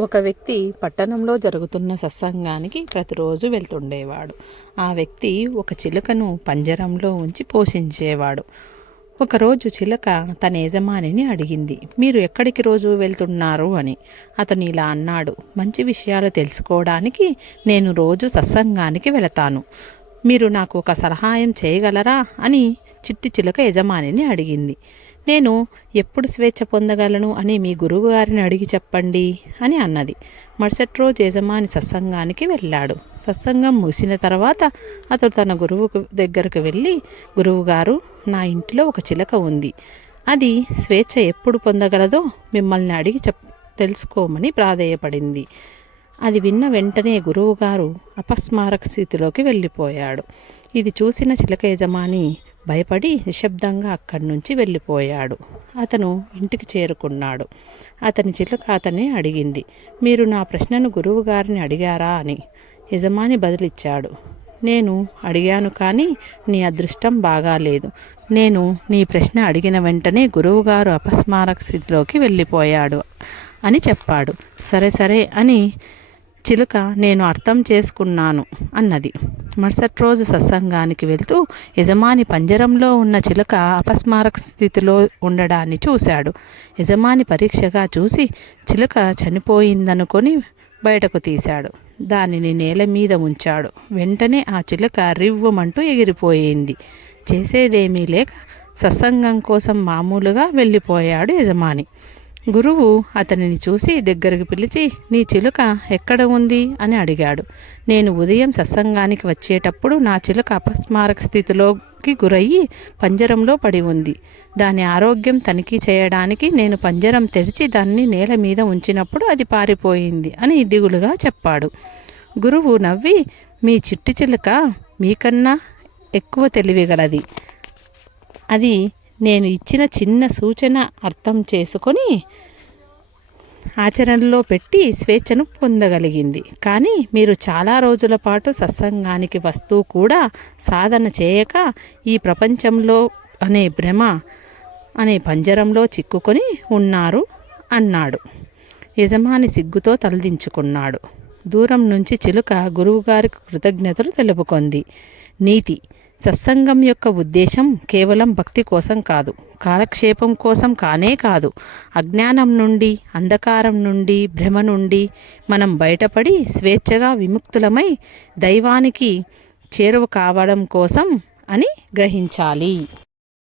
ఒక వ్యక్తి పట్టణంలో జరుగుతున్న సత్సంగానికి ప్రతిరోజు వెళ్తుండేవాడు. ఆ వ్యక్తి ఒక చిలుకను పంజరంలో ఉంచి పోషించేవాడు. ఒకరోజు చిలుక తన యజమానిని అడిగింది, మీరు ఎక్కడికి రోజు వెళ్తున్నారు అని. అతను ఇలా అన్నాడు, మంచి విషయాలు తెలుసుకోవడానికి నేను రోజు సత్సంగానికి వెళతాను. మీరు నాకు ఒక సహాయం చేయగలరా అని చిట్టి చిలుక యజమానిని అడిగింది. నేను ఎప్పుడు స్వేచ్ఛ పొందగలను అని మీ గురువుగారిని అడిగి చెప్పండి అని అన్నది. మరుసటి రోజు యజమాని సత్సంగానికి వెళ్ళాడు. సత్సంగం ముగిసిన తర్వాత అతడు తన గురువు దగ్గరకు వెళ్ళి, గురువుగారు, నా ఇంటిలో ఒక చిలక ఉంది. అది స్వేచ్ఛ ఎప్పుడు పొందగలదో మిమ్మల్ని అడిగి తెలుసుకోమని ప్రాధేయపడింది. అది విన్న వెంటనే గురువుగారు అపస్మారక స్థితిలోకి వెళ్ళిపోయాడు. ఇది చూసిన చిలక యజమాని భయపడి నిశ్శబ్దంగా అక్కడి నుంచి వెళ్ళిపోయాడు. అతను ఇంటికి చేరుకున్నాడు. అతని చిలుక అతన్ని అడిగింది, మీరు నా ప్రశ్నను గురువుగారిని అడిగారా అని. యజమాని బదులిచ్చాడు, నేను అడిగాను, కానీ నీ అదృష్టం బాగాలేదు. నేను నీ ప్రశ్న అడిగిన వెంటనే గురువుగారు అపస్మారక స్థితిలోకి వెళ్ళిపోయాడు అని చెప్పాడు. సరే సరే అని చిలుక నేను అర్థం చేసుకున్నాను అన్నది. మరుసటి రోజు సత్సంగానికి వెళ్తూ యజమాని పంజరంలో ఉన్న చిలుక అపస్మారక స్థితిలో ఉండడాన్ని చూశాడు. యజమాని పరీక్షగా చూసి చిలుక చనిపోయిందనుకొని బయటకు తీశాడు. దానిని నేల మీద ఉంచాడు. వెంటనే ఆ చిలుక రివ్వుమంటూ ఎగిరిపోయింది. చేసేదేమీ లేక సత్సంగం కోసం మామూలుగా వెళ్ళిపోయాడు యజమాని. గురువు అతనిని చూసి దగ్గరికి పిలిచి, నీ చిలుక ఎక్కడ ఉంది అని అడిగాడు. నేను ఉదయం సత్సంగానికి వచ్చేటప్పుడు నా చిలుక అపస్మారక స్థితిలోకి గురయ్యి పంజరంలో పడి ఉంది. దాని ఆరోగ్యం తనిఖీ చేయడానికి నేను పంజరం తెరిచి దాన్ని నేల మీద ఉంచినప్పుడు అది పారిపోయింది అని దిగులుగా చెప్పాడు. గురువు నవ్వి, మీ చిట్టి చిలుక మీకన్నా ఎక్కువ తెలివిగలది. అది నేను ఇచ్చిన చిన్న సూచన అర్థం చేసుకొని ఆచరణలో పెట్టి స్వేచ్ఛను పొందగలిగింది. కానీ మీరు చాలా రోజుల పాటు సత్సంగానికి వస్తూ కూడా సాధన చేయక ఈ ప్రపంచంలో అనే భ్రమ అనే పంజరంలో చిక్కుకొని ఉన్నారు అన్నాడు. యజమాని సిగ్గుతో తలదించుకున్నాడు. దూరం నుంచి చిలుక గురువుగారికి కృతజ్ఞతలు తెలుపుకుంది. నీతి: సత్సంగం యొక్క ఉద్దేశం కేవలం భక్తి కోసం కాదు, కాలక్షేపం కోసం కానే కాదు. అజ్ఞానం నుండి, అంధకారం నుండి, భ్రమ నుండి మనం బయటపడి స్వేచ్ఛగా విముక్తులమై దైవానికి చేరువ కావడం కోసం అని గ్రహించాలి.